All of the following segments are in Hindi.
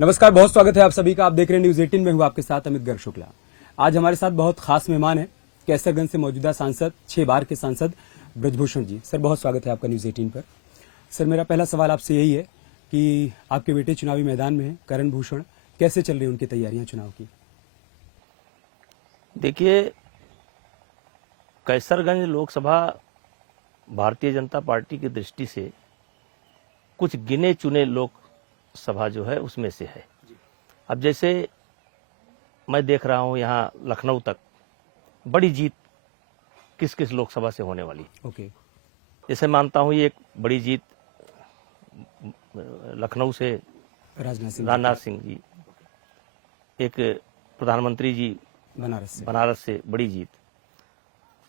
नमस्कार, बहुत स्वागत है आप सभी का। आप देख रहे हैं न्यूज 18 में हूं आपके साथ अमित गर्ग शुक्ला। आज हमारे साथ बहुत खास मेहमान है, कैसरगंज से मौजूदा सांसद, 6 बार के सांसद ब्रजभूषण जी। सर, बहुत स्वागत है आपका न्यूज 18 पर। सर, मेरा पहला सवाल आपसे यही है कि आपके बेटे चुनावी मैदान में हैं, करण भूषण, कैसे चल रही है उनकी तैयारियां चुनाव की? देखिए, कैसरगंज लोकसभा भारतीय जनता पार्टी की दृष्टि से कुछ गिने चुने लोकसभा जो है उसमें से है। अब जैसे मैं देख रहा हूं यहाँ लखनऊ तक बड़ी जीत किस किस लोकसभा से होने वाली। ओके। जैसे मानता हूं ये एक बड़ी जीत लखनऊ से राजनाथ सिंह जी, एक प्रधानमंत्री जी बनारस से बड़ी जीत।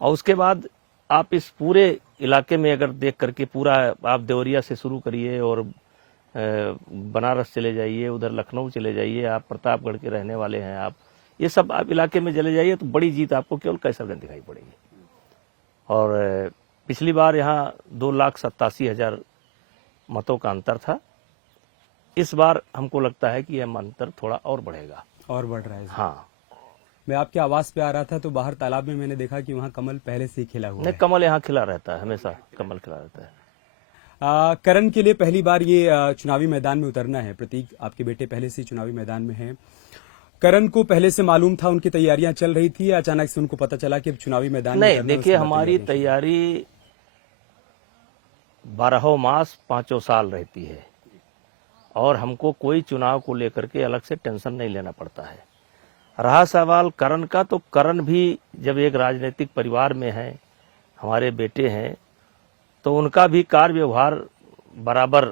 और उसके बाद आप इस पूरे इलाके में अगर देख करके पूरा आप देवरिया से शुरू करिए और बनारस चले जाइए, उधर लखनऊ चले जाइए, आप प्रतापगढ़ के रहने वाले हैं, आप ये सब आप इलाके में चले जाइए तो बड़ी जीत आपको केवल कैसरगंज दिखाई पड़ेगी। और पिछली बार यहाँ 2,87,000 मतों का अंतर था। इस बार हमको लगता है कि यह अंतर थोड़ा और बढ़ेगा। और बढ़ रहा है? हाँ। मैं आपके आवास पे आ रहा था तो बाहर तालाब में मैंने देखा कि वहाँ कमल पहले से ही खिला हुआ है। नहीं, कमल यहाँ खिला रहता है, हमेशा कमल खिला रहता है। करण के लिए पहली बार ये चुनावी मैदान में उतरना है। प्रतीक, आपके बेटे पहले से चुनावी मैदान में हैं। करण को पहले से मालूम था, उनकी तैयारियां चल रही थी, या अचानक से उनको पता चला कि अब चुनावी मैदान में? नहीं, देखिए, हमारी तैयारी 12 मास 5 साल रहती है और हमको कोई चुनाव को लेकर के अलग से टेंशन नहीं लेना पड़ता है। रहा सवाल करण का, तो करण भी जब एक राजनीतिक परिवार में है, हमारे बेटे हैं, तो उनका भी कार्य व्यवहार बराबर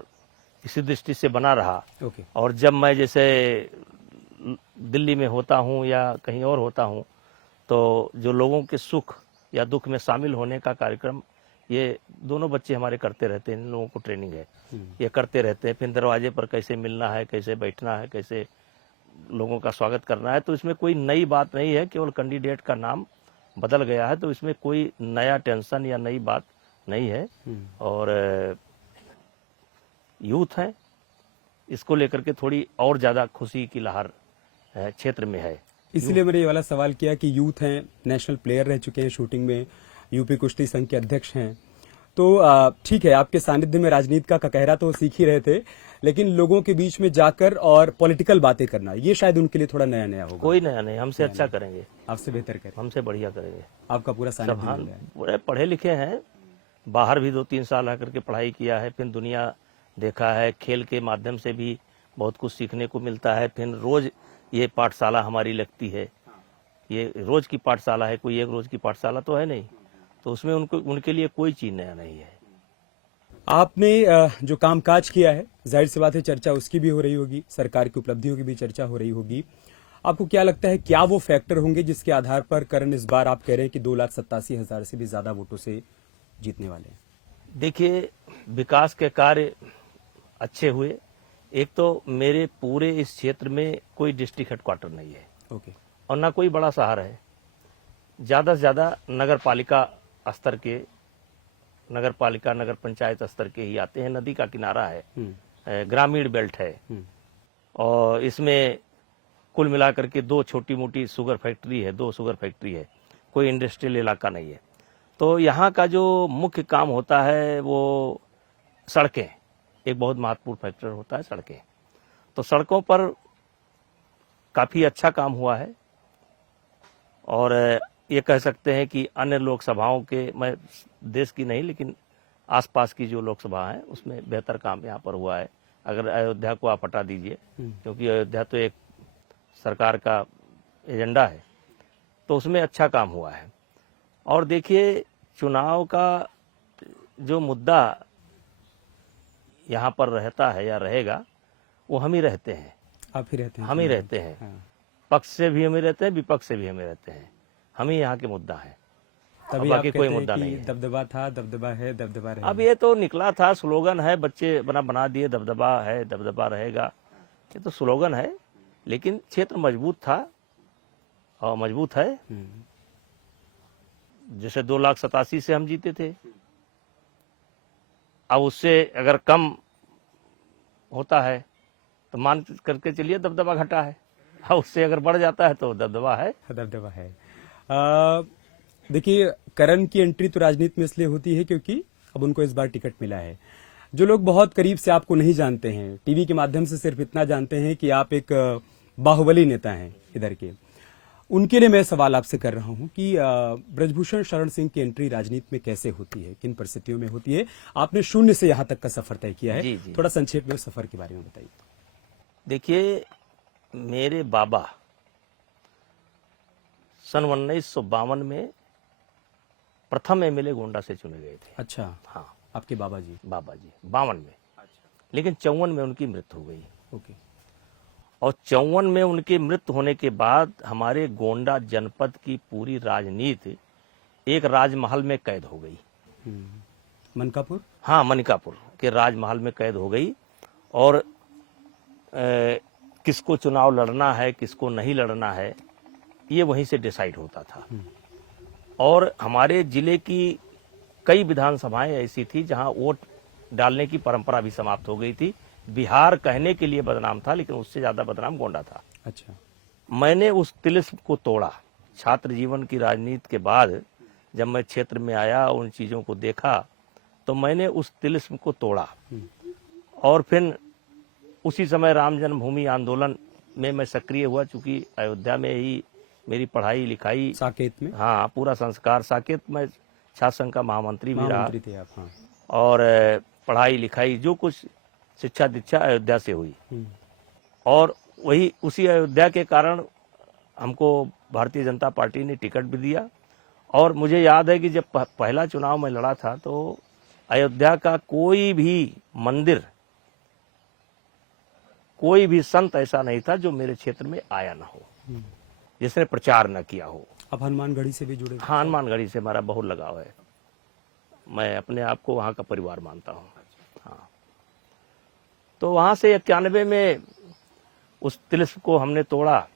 इसी दृष्टि से बना रहा। और जब मैं जैसे दिल्ली में होता हूं या कहीं और होता हूं तो जो लोगों के सुख या दुख में शामिल होने का कार्यक्रम ये दोनों बच्चे हमारे करते रहते हैं। इन लोगों को ट्रेनिंग है, ये करते रहते हैं। फिर दरवाजे पर कैसे मिलना है, कैसे बैठना है, कैसे लोगों का स्वागत करना है। तो इसमें कोई नई बात नहीं है, केवल कैंडिडेट का नाम बदल गया है, तो इसमें कोई नया टेंशन या नई बात नहीं है। और यूथ है, इसको लेकर के थोड़ी और ज्यादा खुशी की लहर क्षेत्र में है। इसलिए मैंने ये वाला सवाल किया कि यूथ हैं, नेशनल प्लेयर रह चुके हैं शूटिंग में, यूपी कुश्ती संघ के अध्यक्ष हैं, तो ठीक है, आपके सानिध्य में राजनीति का ककहरा तो सीख ही रहे थे, लेकिन लोगों के बीच में जाकर और पॉलिटिकल बातें करना, ये शायद उनके लिए थोड़ा नया नया होगा। कोई नया नहीं, हमसे अच्छा करेंगे, आपसे बेहतर करेंगे, हमसे बढ़िया करेंगे। आपका पूरा सानिध्य, पूरे पढ़े लिखे हैं, बाहर भी 2-3 साल आकर के पढ़ाई किया है, फिर दुनिया देखा है, खेल के माध्यम से भी बहुत कुछ सीखने को मिलता है। फिर रोज ये पाठशाला हमारी लगती है, ये रोज की पाठशाला है, कोई एक रोज की पाठशाला तो है नहीं, तो उसमें उनके लिए कोई चीज नया नहीं है। आपने जो कामकाज किया है, जाहिर सी बात है चर्चा उसकी भी हो रही होगी, सरकार की उपलब्धियों की भी चर्चा हो रही होगी। आपको क्या लगता है, क्या वो फैक्टर होंगे जिसके आधार पर करण इस बार आप कह रहे हैं कि 2,87,000 से भी ज्यादा वोटों से जीतने वाले हैं? देखिए, विकास के कार्य अच्छे हुए। एक तो मेरे पूरे इस क्षेत्र में कोई डिस्ट्रिक्ट हेडक्वार्टर नहीं है, और ना कोई बड़ा शहर है। ज्यादा से ज्यादा नगर पालिका स्तर के, नगर पालिका नगर पंचायत स्तर के ही आते हैं। नदी का किनारा है, ग्रामीण बेल्ट है, और इसमें कुल मिलाकर के 2 छोटी मोटी शुगर फैक्ट्री है, 2 शुगर फैक्ट्री है, कोई इंडस्ट्रियल इलाका नहीं है। तो यहाँ का जो मुख्य काम होता है वो सड़कें, एक बहुत महत्वपूर्ण फैक्टर होता है सड़कें। तो सड़कों पर काफी अच्छा काम हुआ है, और ये कह सकते हैं कि अन्य लोकसभाओं के, मैं देश की नहीं लेकिन आसपास की जो लोकसभा है उसमें बेहतर काम यहाँ पर हुआ है। अगर अयोध्या को आप हटा दीजिए, क्योंकि अयोध्या तो एक सरकार का एजेंडा है, तो उसमें अच्छा काम हुआ है। और देखिए, चुनाव का जो मुद्दा यहाँ पर रहता है या रहेगा, वो हम ही रहते हैं। आप ही रहते हैं? हम ही रहते हैं। हाँ। पक्ष से भी हम ही रहते हैं, विपक्ष से भी हम ही रहते हैं। हम ही यहाँ के मुद्दा है, तभी बाकी कोई मुद्दा नहीं है। दबदबा था, दबदबा है, दबदबा रहेगा। अब ये तो निकला था, स्लोगन है, बच्चे बना दिए, दबदबा है, दबदबा रहेगा। ये तो स्लोगन है, लेकिन क्षेत्र मजबूत था और मजबूत है। जैसे 2,87,000 से हम जीते थे, अब उससे अगर कम होता है तो मान करके चलिए दबदबा घटा है। हाँ, उससे अगर बढ़ जाता है तो दबदबा है। दबदबा है। देखिए, करण की एंट्री तो राजनीति में इसलिए होती है क्योंकि अब उनको इस बार टिकट मिला है। जो लोग बहुत करीब से आपको नहीं जानते हैं, टीवी के माध्यम से सिर्फ इतना जानते हैं कि आप एक बाहुबली नेता हैं इधर के, उनके लिए मैं सवाल आपसे कर रहा हूं कि ब्रजभूषण शरण सिंह की एंट्री राजनीति में कैसे होती है, किन परिस्थितियों में होती है? आपने शून्य से यहां तक का सफर तय किया है। जी। थोड़ा संक्षेप में उस सफर के बारे में बताइए। देखिए, मेरे बाबा सन 1952 में प्रथम एमएलए गोंडा से चुने गए थे। अच्छा, हाँ, आपके बाबा जी 52 में। लेकिन 54 में उनकी मृत्यु हो गई। ओके। और 54 में उनकी मृत्यु होने के बाद हमारे गोंडा जनपद की पूरी राजनीति एक राजमहल में कैद हो गई। मनकापुर? हाँ, मनिकापुर के राजमहल में कैद हो गई। और किसको चुनाव लड़ना है, किसको नहीं लड़ना है, ये वहीं से डिसाइड होता था। और हमारे जिले की कई विधानसभाएं ऐसी थी जहां वोट डालने की परंपरा भी समाप्त हो गई थी। बिहार कहने के लिए बदनाम था, लेकिन उससे ज्यादा बदनाम गोंडा था। अच्छा। मैंने उस तिलिस्म को तोड़ा। छात्र जीवन की राजनीति के बाद जब मैं क्षेत्र में आया, उन चीजों को देखा, तो मैंने उस तिलिस्म को तोड़ा। और फिर उसी समय राम जन्मभूमि आंदोलन में मैं सक्रिय हुआ, चूंकि अयोध्या में ही मेरी पढ़ाई लिखाई, साकेत में? हाँ, पूरा संस्कार साकेत में छात्र संघ का महामंत्री भी रहा। थे आप? हाँ। और पढ़ाई लिखाई जो कुछ शिक्षा दीक्षा अयोध्या से हुई। और वही उसी अयोध्या के कारण हमको भारतीय जनता पार्टी ने टिकट भी दिया। और मुझे याद है कि जब पहला चुनाव में लड़ा था तो अयोध्या का कोई भी मंदिर, कोई भी संत ऐसा नहीं था जो मेरे क्षेत्र में आया ना हो, जिसने प्रचार न किया हो। अब हनुमानगढ़ी से भी जुड़े? हाँ, हनुमानगढ़ी से हमारा बहुत लगाव है। मैं अपने आप को वहां का परिवार मानता हूँ। हाँ, तो वहां से 91 में उस तिलिस्म को हमने तोड़ा।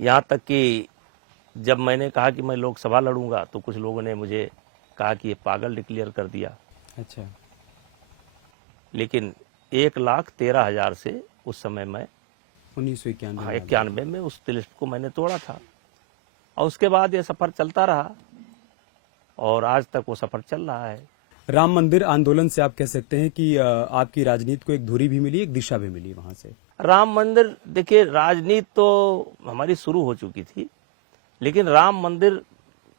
यहां तक कि जब मैंने कहा कि मैं लोकसभा लड़ूंगा तो कुछ लोगों ने मुझे कहा कि ये पागल डिक्लेयर कर दिया। अच्छा। लेकिन 1,13,000 से उस समय मैं 1991 में उस तिलिस्म को मैंने तोड़ा था। और उसके बाद ये सफर चलता रहा और आज तक वो सफर चल रहा है। राम मंदिर आंदोलन से आप कह सकते हैं कि आपकी राजनीति को एक धुरी भी मिली, एक दिशा भी मिली वहां से? राम मंदिर, देखिए, राजनीति तो हमारी शुरू हो चुकी थी, लेकिन राम मंदिर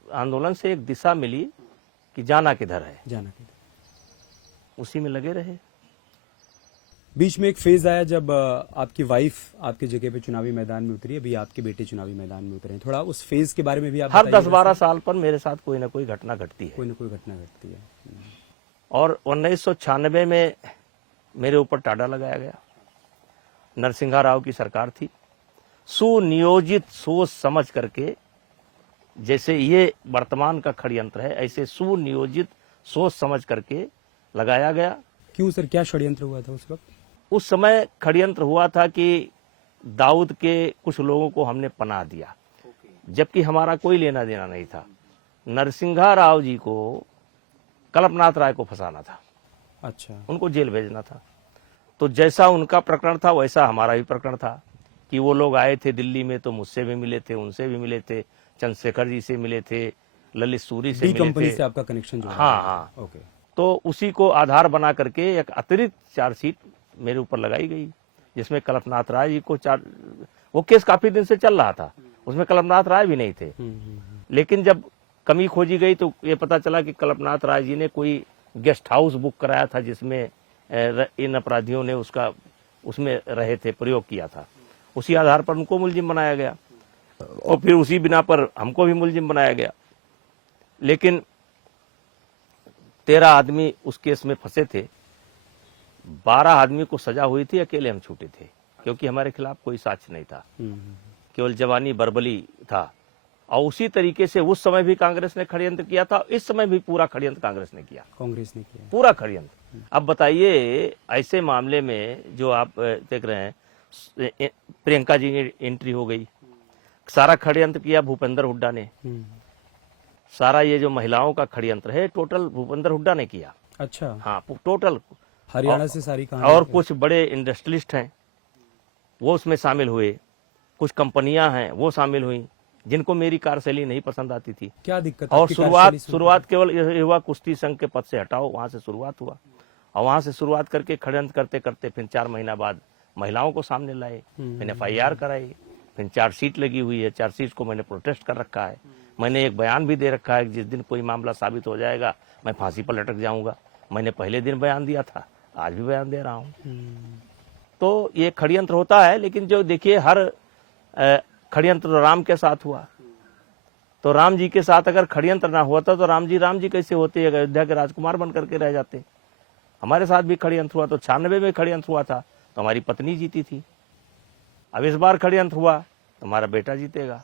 आंदोलन से एक दिशा मिली कि जाना किधर है, उसी में लगे रहे। बीच में एक फेज आया जब आपकी वाइफ आपकी जगह पे चुनावी मैदान में उतरी, अभी आपके बेटे चुनावी मैदान में उतरे हैं। थोड़ा उस फेज के बारे में भी आप हर 10-12 साल पर मेरे साथ कोई ना कोई घटना घटती है, कोई ना कोई घटना घटती है। और 1996 में मेरे ऊपर टाडा लगाया गया। नरसिंहा राव की सरकार थी। सुनियोजित सोच समझ करके, जैसे ये वर्तमान का षड्यंत्र है, ऐसे सुनियोजित सोच समझ करके लगाया गया। क्यों सर, क्या षड्यंत्र हुआ था उस वक्त? उस समय षड्यंत्र हुआ था कि दाऊद के कुछ लोगों को हमने पनाह दिया, जबकि हमारा कोई लेना देना नहीं था। नरसिंहा राव जी को कल्पनाथ राय को फंसाना था। अच्छा। उनको जेल भेजना था। तो जैसा उनका प्रकरण था वैसा हमारा भी प्रकरण था कि वो लोग आए थे दिल्ली में, तो मुझसे भी मिले थे, उनसे भी मिले थे, चंद्रशेखर जी से मिले थे, ललित सूरी से मिले कंपनी थे। से आपका कनेक्शन जो? हाँ। ओके। तो उसी को आधार बना करके एक अतिरिक्त चार्जशीट मेरे ऊपर लगाई गई, जिसमें कल्पनाथ राय जी को वो केस काफी दिन से चल रहा था, उसमें कल्पनाथ राय भी नहीं थे। लेकिन जब कमी खोजी गई तो ये पता चला कि कल्पनाथ राय जी ने कोई गेस्ट हाउस बुक कराया था, जिसमें इन अपराधियों ने उसमें रहे थे, प्रयोग किया था। उसी आधार पर उनको मुलजिम बनाया गया और फिर उसी बिना पर हमको भी मुलजिम बनाया गया। लेकिन 13 आदमी उस केस में फंसे थे, 12 आदमी को सजा हुई थी, अकेले हम छूटे थे, क्योंकि हमारे खिलाफ कोई साक्ष्य नहीं था, केवल जवानी बरबली था। और उसी तरीके से उस समय भी कांग्रेस ने षड्यंत्र किया था, इस समय भी पूरा षड्यंत्र कांग्रेस ने किया, पूरा षड्यंत्र। अब बताइए, ऐसे मामले में जो आप देख रहे हैं, प्रियंका जी की एंट्री हो गई, सारा षड्यंत्र किया भूपेंद्र हुड्डा ने। सारा ये जो महिलाओं का षड्यंत्र है, टोटल भूपेंद्र हुड्डा ने किया। अच्छा। हाँ, टोटल हरियाणा से सारी कहानी और कुछ बड़े इंडस्ट्रियलिस्ट हैं वो उसमें शामिल हुए, कुछ कंपनियां हैं वो शामिल हुई जिनको मेरी कार्यशैली नहीं पसंद आती थी। क्या दिक्कत? और आपकी शुरुआत कार्यशैली से? शुरुआत केवल ये हुआ कुश्ती संघ के पद से हटाओ, वहां से शुरुआत हुआ और वहां से शुरुआत करके षड्यंत्र करते करते फिर 4 महीना बाद महिलाओं को सामने लाए, फिर FIR कराई, फिर चार्जशीट लगी हुई है, चार्जशीट को मैंने प्रोटेस्ट कर रखा है। मैंने एक बयान भी दे रखा है कि जिस दिन कोई मामला साबित हो जाएगा मैं फांसी पर लटक जाऊंगा। मैंने पहले दिन बयान दिया था, आज भी बयान दे रहा हूँ। तो ये षड्यंत्र होता है, लेकिन जो देखिए हर षड्यंत्र राम के साथ हुआ, तो राम जी के साथ अगर षड्यंत्र ना होता तो राम जी कैसे होते, अयोध्या के राजकुमार बन करके रह जाते। हमारे साथ भी षड्यंत्र हुआ, तो 96 में षड्यंत्र हुआ था तो हमारी पत्नी जीती थी। अब इस बार षड्यंत्र हुआ तो हमारा बेटा जीतेगा।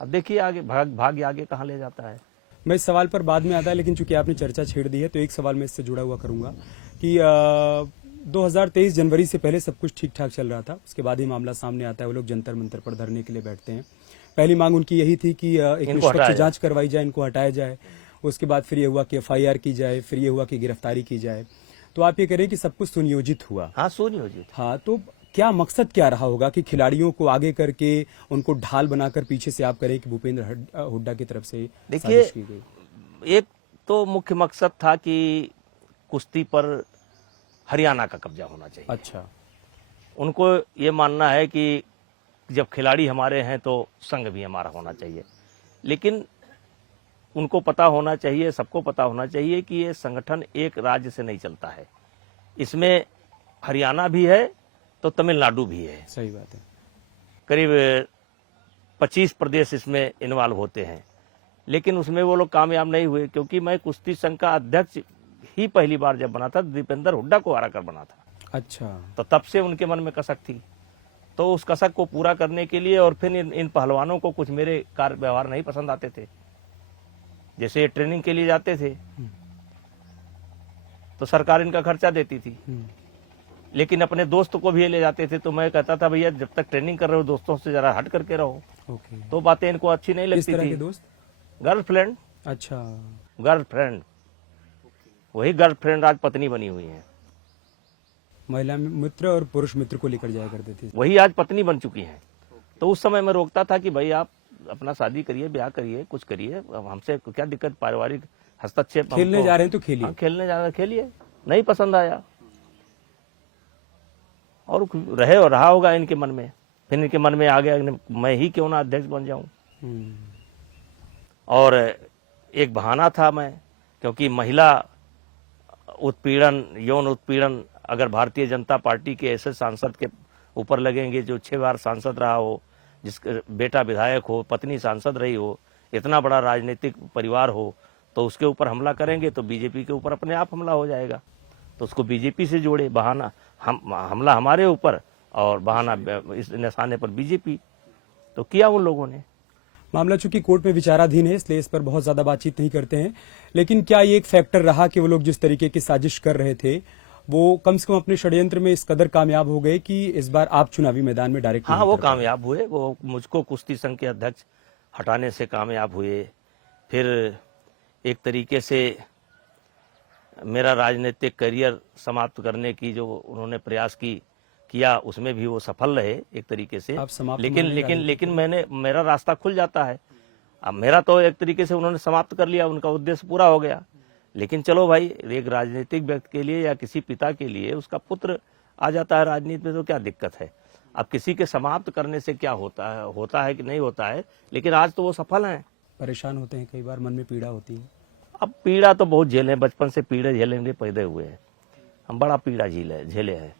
अब देखिए आगे भाग्य आगे कहाँ ले जाता है। मैं इस सवाल पर बाद में आता है, लेकिन चूंकि आपने चर्चा छेड़ दी है तो एक सवाल मैं इससे जुड़ा हुआ करूंगा कि 2023 जनवरी से पहले सब कुछ ठीक ठाक चल रहा था, उसके बाद ही मामला सामने आता है, वो लोग जंतर मंतर पर धरने के लिए बैठते हैं। पहली मांग उनकी यही थी कि एक निष्पक्ष जांच करवाई जाए, इनको हटाया जाए। उसके बाद फिर ये हुआ कि FIR की जाए, फिर ये हुआ कि गिरफ्तारी की जाए। तो आप ये कह रहे हैं कि सब कुछ सुनियोजित हुआ? हाँ, सुनियोजित। हाँ, तो क्या मकसद क्या रहा होगा कि खिलाड़ियों को आगे करके उनको ढाल बनाकर पीछे से आप करें कि भूपेंद्र हुड्डा की तरफ से देखिए, की गई? एक तो मुख्य मकसद था कि कुश्ती पर हरियाणा का कब्जा होना चाहिए। अच्छा, उनको ये मानना है कि जब खिलाड़ी हमारे हैं तो संघ भी हमारा होना चाहिए, लेकिन उनको पता होना चाहिए, सबको पता होना चाहिए कि ये संगठन एक राज्य से नहीं चलता है। इसमें हरियाणा भी है तो तमिलनाडु भी है। सही बात है। करीब 25 प्रदेश इसमें इन्वॉल्व होते हैं, लेकिन उसमें वो लोग कामयाब नहीं हुए, क्योंकि मैं कुश्ती संघ का अध्यक्ष ही पहली बार जब बना था दीपेंद्र हुड्डा को हरा कर बना था। अच्छा, तो तब से उनके मन में कसक थी, तो उस कसक को पूरा करने के लिए और फिर इन पहलवानों को कुछ मेरे कार्य व्यवहार नहीं पसंद आते थे। जैसे ये ट्रेनिंग के लिए जाते थे तो सरकार इनका खर्चा देती थी, लेकिन अपने दोस्त को भी ले जाते थे। तो मैं कहता था भैया जब तक ट्रेनिंग कर रहे हो दोस्तों से जरा हट करके रहो। तो बातें इनको अच्छी नहीं लगती थी। दोस्त? गर्लफ्रेंड। अच्छा, गर्लफ्रेंड, वही गर्लफ्रेंड आज पत्नी बनी हुई है। महिला मित्र और पुरुष मित्र को लेकर जाया करते थे, वही आज पत्नी बन चुकी हैं। तो उस समय मैं रोकता था कि भाई आप अपना शादी करिए, ब्याह करिए, कुछ करिए, हमसे क्या दिक्कत, पारिवारिक हस्तक्षेप। खेलने जा रहे हैं तो खेलिए। खेलने जा रहे हैं खेलिए। नहीं पसंद आया और रहे और रहा होगा इनके मन में, फिर इनके मन में आ गया मैं ही क्यों ना अध्यक्ष बन जाऊं। और एक बहाना था मैं, क्योंकि महिला उत्पीड़न, यौन उत्पीड़न अगर भारतीय जनता पार्टी के ऐसे सांसद के ऊपर लगेंगे जो 6 बार सांसद रहा हो, जिसका बेटा विधायक हो, पत्नी सांसद रही हो, इतना बड़ा राजनीतिक परिवार हो, तो उसके ऊपर हमला करेंगे तो बीजेपी के ऊपर अपने आप हमला हो जाएगा। तो उसको बीजेपी से जोड़े, बहाना हमला हमारे ऊपर और बहाना इस निशाने पर बीजेपी। तो किया उन लोगों ने। मामला चूंकि कोर्ट में विचाराधीन है इसलिए इस पर बहुत ज्यादा बातचीत नहीं करते हैं, लेकिन क्या ये एक फैक्टर रहा कि वो लोग जिस तरीके की साजिश कर रहे थे वो कम से कम अपने षड्यंत्र में इस कदर कामयाब हो गए कि इस बार आप चुनावी मैदान में डायरेक्ट? हाँ, वो कामयाब हुए। वो मुझको कुश्ती संघ के अध्यक्ष हटाने से कामयाब हुए। फिर एक तरीके से मेरा राजनीतिक करियर समाप्त करने की जो उन्होंने प्रयास किया उसमें भी वो सफल रहे एक तरीके से। लेकिन मेरा रास्ता खुल जाता है। अब मेरा तो एक तरीके से उन्होंने समाप्त कर लिया, उनका उद्देश्य पूरा हो गया। लेकिन चलो भाई, एक राजनीतिक व्यक्ति के लिए या किसी पिता के लिए उसका पुत्र आ जाता है राजनीति में तो क्या दिक्कत है। अब किसी के समाप्त करने से क्या होता है कि नहीं होता है, लेकिन आज तो वो सफल हैं। परेशान होते हैं, कई बार मन में पीड़ा होती है। अब पीड़ा तो बहुत झेले, बचपन से पीड़े झेलेंगे पैदा हुए हैं हम, बड़ा पीड़ा झेले हैं।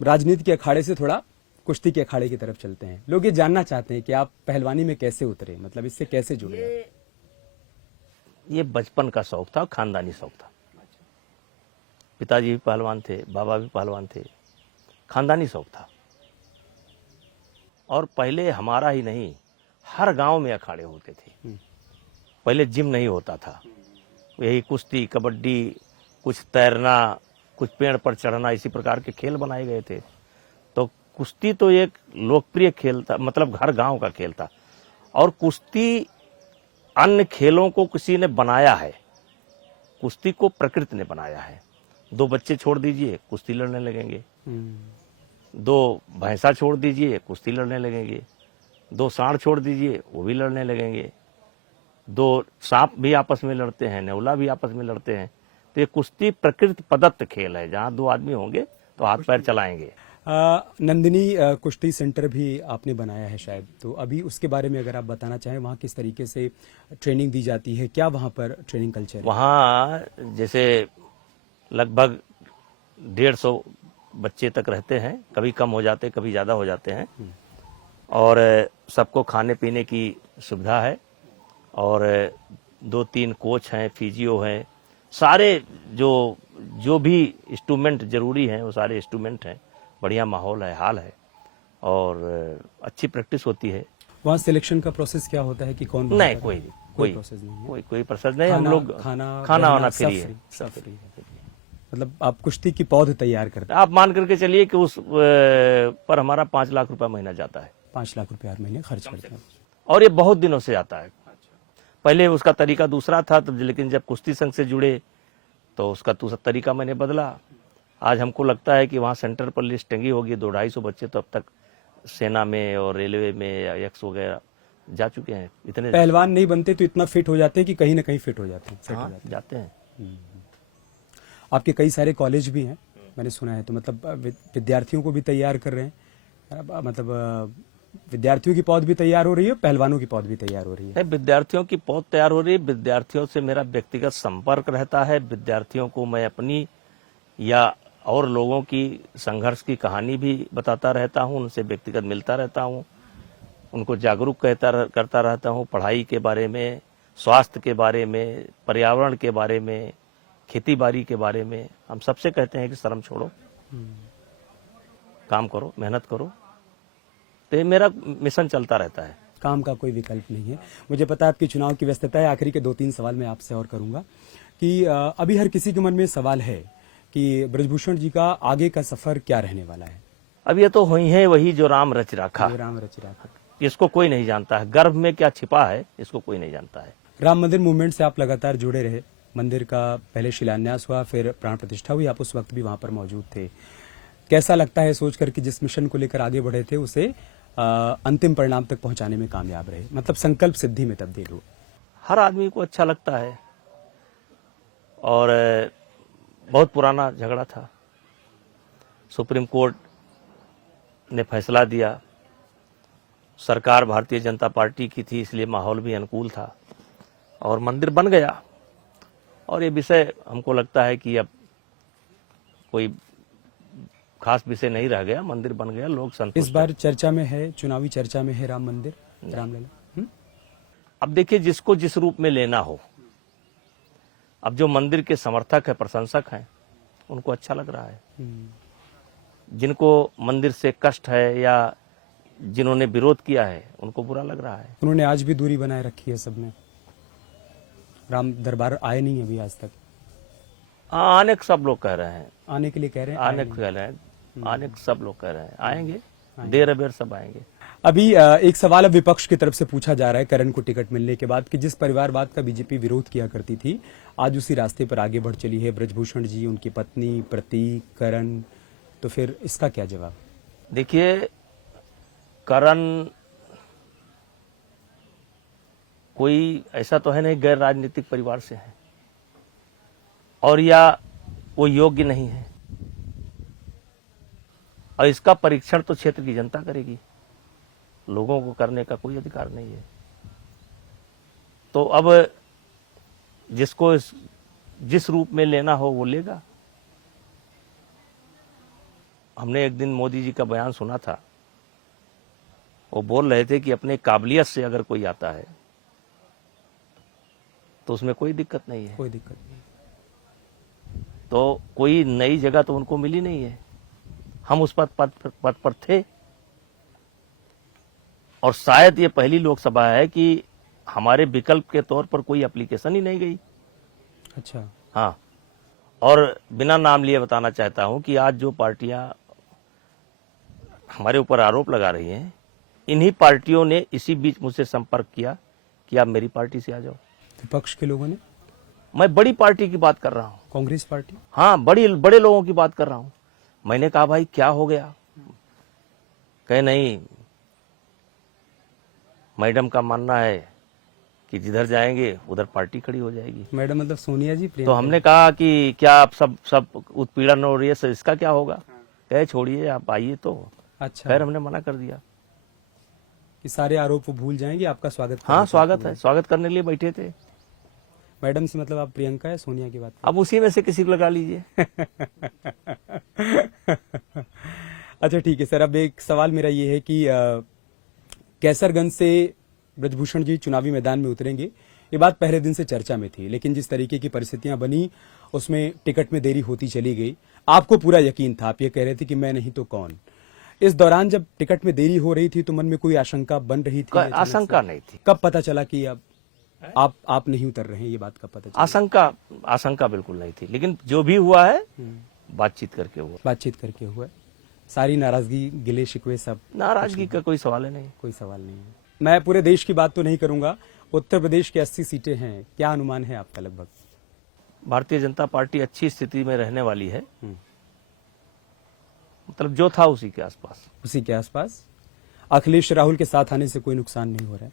राजनीति के अखाड़े से थोड़ा कुश्ती के अखाड़े की तरफ चलते हैं। लोग ये जानना चाहते हैं कि आप पहलवानी में कैसे उतरे, मतलब इससे कैसे जुड़े? ये बचपन का शौक था, खानदानी शौक था। पिताजी भी पहलवान थे, बाबा भी पहलवान थे, खानदानी शौक था। और पहले हमारा ही नहीं, हर गांव में अखाड़े होते थे। पहले जिम नहीं होता था, यही कुश्ती, कबड्डी, कुछ तैरना, कुछ पेड़ पर चढ़ना, इसी प्रकार के खेल बनाए गए थे। तो कुश्ती तो एक लोकप्रिय खेल था, मतलब हर गांव का खेल था। और कुश्ती अन्य खेलों को किसी ने बनाया है, कुश्ती को प्रकृति ने बनाया है। 2 बच्चे छोड़ दीजिए, कुश्ती लड़ने लगेंगे। हम्म। 2 भैंसा छोड़ दीजिए, कुश्ती लड़ने लगेंगे। 2 सांड छोड़ दीजिए, वो भी लड़ने लगेंगे। 2 सांप भी आपस में लड़ते हैं, नेवला भी आपस में लड़ते हैं। तो ये कुश्ती प्रकृति प्रदत्त खेल है, जहाँ 2 आदमी होंगे तो हाथ पैर चलाएंगे। नंदिनी कुश्ती सेंटर भी आपने बनाया है शायद, तो अभी उसके बारे में अगर आप बताना चाहें, वहाँ किस तरीके से ट्रेनिंग दी जाती है, क्या वहाँ पर ट्रेनिंग कल्चर है? वहाँ जैसे लगभग 150 बच्चे तक रहते हैं, कभी कम हो जाते, कभी ज़्यादा हो जाते हैं। और सबको खाने पीने की सुविधा है। और 2-3 कोच हैं, फिजियो हैं, सारे जो भी इंस्ट्रूमेंट जरूरी हैं वो सारे इंस्ट्रूमेंट हैं। बढ़िया माहौल है, हाल है, और अच्छी प्रैक्टिस होती है। वहाँ सिलेक्शन का प्रोसेस क्या होता है कि कौन वहाँ नहीं, पर है? कोई प्रोसेस नहीं है। कोई प्रोसेस नहीं। हम लोग खाना रहना वाना सब फ्री है, सब फ्री है। मतलब आप कुश्ती की पौध तैयार करते हैं? आप मान करके चलिए कि उस पर हमारा 5 लाख रुपया महीना जाता है। 5 लाख रुपए हर महीने खर्च करते हैं। और ये बहुत दिनों से आता है। पहले उसका तरीका दूसरा था, तब लेकिन जब कुश्ती संघ से जुड़े तो उसका दूसरा तरीका मैंने बदला। आज हमको लगता है कि वहाँ सेंटर पर लिस्ट टंगी होगी 200-250 बच्चे तो अब तक सेना में और रेलवे में या यक्स वगैरह जा चुके हैं। इतने पहलवान नहीं बनते तो इतना फिट हो जाते हैं कि कहीं ना कहीं फिट हो जाते हैं, सेट हो हाँ, जाते जाते हैं। हैं। आपके कई सारे कॉलेज भी हैं, मैंने सुना है, तो मतलब विद्यार्थियों को भी तैयार कर रहे हैं। मतलब विद्यार्थियों की पौध भी तैयार हो रही है, पहलवानों की पौध भी तैयार हो रही है? नहीं, विद्यार्थियों की पौध तैयार हो रही है। विद्यार्थियों से मेरा व्यक्तिगत संपर्क रहता है। विद्यार्थियों को मैं अपनी या और लोगों की संघर्ष की कहानी भी बताता रहता हूँ, उनसे व्यक्तिगत मिलता रहता हूँ, उनको जागरूक करता रहता हूँ पढ़ाई के बारे में, स्वास्थ्य के बारे में, पर्यावरण के बारे में, खेती बाड़ी के बारे में। हम सबसे कहते हैं कि शर्म छोड़ो, काम करो, मेहनत करो। तो ये मेरा मिशन चलता रहता है। काम का कोई विकल्प नहीं है। मुझे पता है आपकी चुनाव की व्यस्तता है। आखिरी के 2-3 सवाल मैं आपसे और करूंगा कि अभी हर किसी के मन में सवाल है कि ब्रजभूषण जी का आगे का सफर क्या रहने वाला है? अब ये तो हुई है वही जो राम रच राखा। राम रच राखा, इसको कोई नहीं जानता है। गर्भ में क्या छिपा है इसको कोई नहीं जानता है। राम मंदिर मूवमेंट से आप लगातार जुड़े रहे। मंदिर का पहले शिलान्यास हुआ, फिर प्राण प्रतिष्ठा हुई, आप उस वक्त भी वहां पर मौजूद थे। कैसा लगता है सोचकर कि जिस मिशन को लेकर आगे बढ़े थे उसे अंतिम परिणाम तक पहुंचाने में कामयाब रहे, मतलब संकल्प सिद्धि में तब्दील हो? हर आदमी को अच्छा लगता है। और बहुत पुराना झगड़ा था, सुप्रीम कोर्ट ने फैसला दिया। सरकार भारतीय जनता पार्टी की थी, इसलिए माहौल भी अनुकूल था और मंदिर बन गया। और ये विषय हमको लगता है कि अब कोई खास विषय नहीं रह गया, मंदिर बन गया, लोग संतुष्ट। इस बार चर्चा में है, चुनावी चर्चा में है राम मंदिर, रामलला। अब देखिए, जिसको जिस रूप में लेना हो। अब जो मंदिर के समर्थक है, प्रशंसक हैं, उनको अच्छा लग रहा है। जिनको मंदिर से कष्ट है या जिन्होंने विरोध किया है उनको बुरा लग रहा है। उन्होंने आज भी दूरी बनाए रखी है सबने। राम दरबार आए नहीं अभी आज तक। आने को सब लोग कह रहे हैं, आने के लिए कह रहे हैं, आने को कह रहे हैं, आने को सब लोग कह रहे हैं। आएंगे, देर अबेर सब आएंगे। अभी एक सवाल अब विपक्ष की तरफ से पूछा जा रहा है करण को टिकट मिलने के बाद कि जिस परिवारवाद का बीजेपी विरोध किया करती थी, आज उसी रास्ते पर आगे बढ़ चली है। ब्रजभूषण जी, उनकी पत्नी प्रतीक, करण, तो फिर इसका क्या जवाब? देखिए, करण कोई ऐसा तो है नहीं गैर राजनीतिक परिवार से है, और या वो योग्य नहीं है, और इसका परीक्षण तो क्षेत्र की जनता करेगी। लोगों को करने का कोई अधिकार नहीं है। तो अब जिसको जिस रूप में लेना हो वो लेगा। हमने एक दिन मोदी जी का बयान सुना था, वो बोल रहे थे कि अपने काबिलियत से अगर कोई आता है तो उसमें कोई दिक्कत नहीं है। कोई दिक्कत नहीं। तो कोई नई जगह तो उनको मिली नहीं है। हम उस पद पर थे, और शायद ये पहली लोकसभा है कि हमारे विकल्प के तौर पर कोई एप्लीकेशन ही नहीं गई। अच्छा। हाँ, और बिना नाम लिए बताना चाहता हूं कि आज जो पार्टियां हमारे ऊपर आरोप लगा रही हैं, इन्हीं पार्टियों ने इसी बीच मुझसे संपर्क किया कि आप मेरी पार्टी से आ जाओ। विपक्ष के लोगों ने? मैं बड़ी पार्टी की बात कर रहा हूँ। कांग्रेस पार्टी? हाँ, बड़े लोगों की बात कर रहा हूँ। मैंने कहा भाई क्या हो गया? कहे नहीं, मैडम का मानना है कि जिधर जाएंगे उधर पार्टी खड़ी हो जाएगी। मैडम मतलब सोनिया जी, तो प्रियंका? हमने कहा कि क्या आप सब उत्पीड़न हो रही है, सर इसका क्या होगा? कहे छोड़िए, आप आइए तो। अच्छा, खैर हमने मना कर दिया। कि सारे आरोप वो भूल जाएंगे, आपका स्वागत हाँ, करेंगे। स्वागत है, स्वागत करने के लिए बैठे थे। मैडम से मतलब आप प्रियंका या सोनिया की बात अब उसी में से किसी को लगा लीजिए। अच्छा ठीक है सर, अब एक सवाल मेरा ये है कि कैसरगंज से ब्रजभूषण जी चुनावी मैदान में उतरेंगे, ये बात पहले दिन से चर्चा में थी, लेकिन जिस तरीके की परिस्थितियां बनी उसमें टिकट में देरी होती चली गई। आपको पूरा यकीन था, आप ये कह रहे थे कि मैं नहीं तो कौन। इस दौरान जब टिकट में देरी हो रही थी तो मन में कोई आशंका बन रही थी? आशंका नहीं थी। कब पता चला कि अब आप नहीं उतर रहे हैं, ये बात कब पता चला? आशंका बिल्कुल नहीं थी, लेकिन जो भी हुआ है बातचीत करके हुआ। बातचीत करके हुआ। सारी नाराजगी, गिले शिकवे सब? नाराजगी का कोई सवाल ही नहीं। कोई सवाल नहीं है। मैं पूरे देश की बात तो नहीं करूंगा, उत्तर प्रदेश की 80 सीटें हैं, क्या अनुमान है आपका लगभग? भारतीय जनता पार्टी अच्छी स्थिति में रहने वाली है। मतलब जो था उसी के आसपास। उसी के आसपास? अखिलेश राहुल के साथ आने से कोई नुकसान नहीं हो रहा है?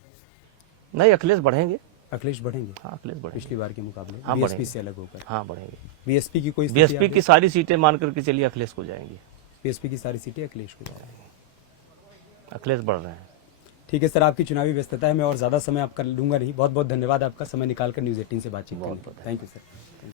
नहीं, अखिलेश बढ़ेंगे। अखिलेश बढ़ेंगे? हाँ, अखिलेश बढ़ेंगे पिछली बार के मुकाबले? हाँ, बीएसपी बढ़ेंगे। से अलग होकर? हाँ, बढ़ेंगे। बीएसपी की कोई? बीएसपी की सारी सीटें मान करके चलिए अखिलेश को जाएंगी। बीएसपी की सारी सीटें अखिलेश को जाएंगी। अखिलेश बढ़ रहे हैं। ठीक है सर, आपकी चुनावी व्यस्तता है, मैं और ज्यादा समय आपका लूंगा नहीं। बहुत बहुत धन्यवाद आपका समय निकालकर न्यूज 18 से बातचीत करने। Thank you sir.